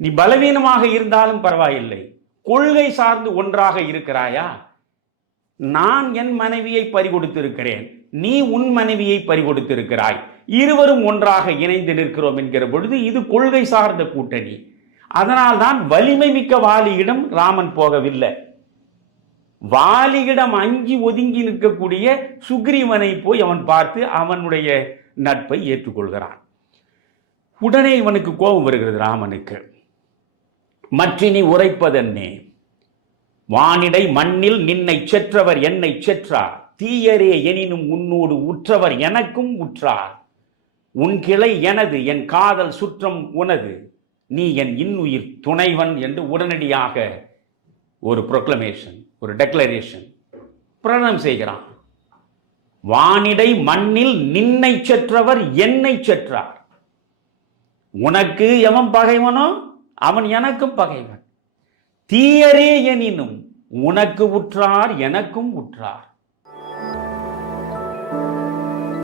நீ பலவீனமாக இருந்தாலும் பரவாயில்லை. கொள்கை சார்ந்து ஒன்றாக இருக்கிறாயா? நான் என் மனைவியை பறிகொடுத்திருக்கிறேன். நீ உன் மனைவியை பறிகொடுத்திருக்கிறாய். இருவரும் ஒன்றாக இணைந்து நிற்கிறோம் என்கிற பொழுது இது கொள்கை சார்ந்த கூட்டணி. அதனால்தான் வலிமை மிக்க வாலியிடம் ராமன் போகவில்லை. வாலியிடம் அஞ்சி ஒதுங்கி நிற்கக்கூடிய சுக்ரீவனை போய் அவன் பார்த்து அவனுடைய நட்பை ஏற்றுக்கொள்கிறான். உடனே இவனுக்கு கோபம் வருகிறது ராமனுக்கு. மற்றினி உரைப்பதென்னே? வானிடை மண்ணில் நின்னை செற்றவர் என்னை செற்றார் தீயரே எனினும் உன்னோடு உற்றவர் எனக்கும் உற்றார் உன் கிளை எனது என் காதல் சுற்றம் உனது. நீ என் இன்னுயிர் துணைவன் என்று உடனடியாக ஒரு ப்ரொக்ளமேஷன் ஒரு டெக்ளரேஷன் பிரணம் செய்கிறான். வானிடை மண்ணில் நின்னை செற்றவர் என்னை செற்றார் உனக்கு எவன் பகைவனோ? அவன் எனக்கும் பகைவன். தீயரே எனினும் உனக்கு உற்றார் எனக்கும் உற்றார்.